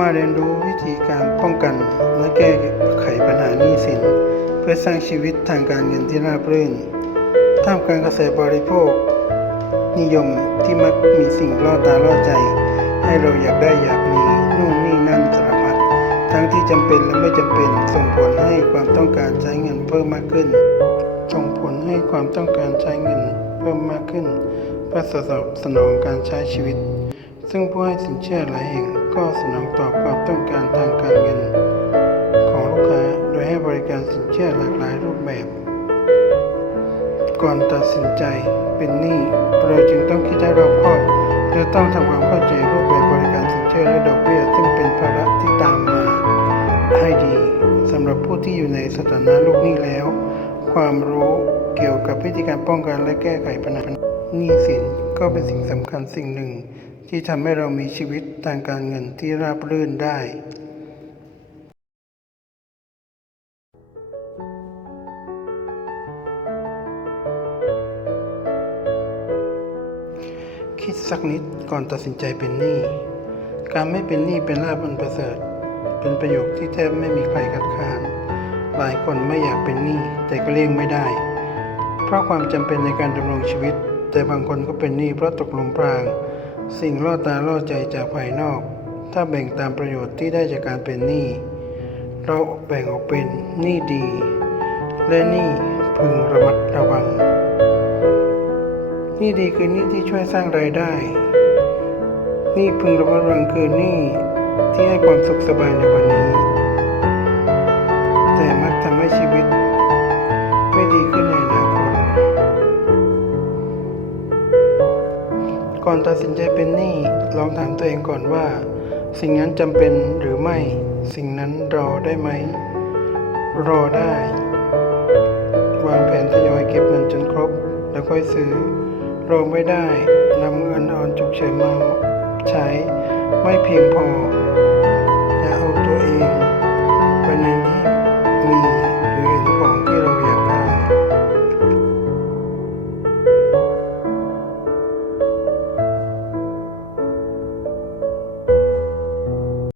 มาเรียนรู้วิธีการป้องกันและแก้ไขปัญหาหนี้สิน เพื่อสร้างชีวิตทางการเงินที่ราบรื่น ท่ามกลางกระแสบริโภค นิยมที่มักมีสิ่งล่อตาล่อใจ ให้เราอยากได้อยากมีนู่นนี่นั่นสารพัดทั้งที่จำเป็นและไม่จำเป็นส่งผลให้ความต้องการใช้เงินเพิ่มมากขึ้น ส่งผลให้ความต้องการใช้เงินเพิ่มมากขึ้น เพื่อสนับสนองการใช้ชีวิต ซึ่งผู้ให้สินเชื่อหลายแห่ง ก็สนองตอบความต้องการทางการเงิน ของลูกค้าโดยให้บริการสินเชื่อหลากหลายรูปแบบ ก่อนตัดสินใจเป็นหนี้เราจึงต้องคิดให้รอบคอบและต้องทำความเข้าใจรูปแบบบริการสินเชื่อและดอกเบี้ยซึ่งเป็นภาระที่ตามมาให้ดีสำหรับผู้ที่อยู่ในสถานะลูกหนี้แล้ว ความรู้เกี่ยวกับวิธีการป้องกันและแก้ไขปัญหาหนี้สิน ก็เป็นสิ่งสำคัญสิ่งหนึ่ง ที่ทำให้เรามีชีวิตทางการเงินที่ราบรื่นได้ คิดสักนิดก่อนตัดสินใจเป็นหนี้ การไม่เป็นหนี้เป็นลาภอันประเสริฐ เป็นประโยคที่แทบไม่มีใครคัดค้านหลายคนไม่อยากเป็นหนี้แต่ก็เลี่ยงไม่ได้ เพราะความจำเป็นในการดำรงชีวิต แต่บางคนก็เป็นหนี้เพราะตกหลุมพราง สิ่งล่อตาล่อใจจากภายนอก ถ้าแบ่งตามประโยชน์ที่ได้จากการเป็นหนี้เราแบ่งออกเป็นหนี้ดี และหนี้พึงระมัดระวังหนี่ดีคือหนี่ที่ช่วยสร้างรายได้หนี่พึงระมัดระวังคือหนี่ที่ให้ความสุขสบายในวันนี้ อนตัดสินใจเป็นหนี้ลองถามตัวเองก่อนว่า สิ่งนั้นจำเป็นหรือไม่ สิ่งนั้นรอได้ไหม รอได้ วางแผนทยอยเก็บเงินจนครบ แล้วค่อยซื้อ รอไม่ได้นำเงินออนฉุกเฉินมาใช้ ไม่เพียงพอ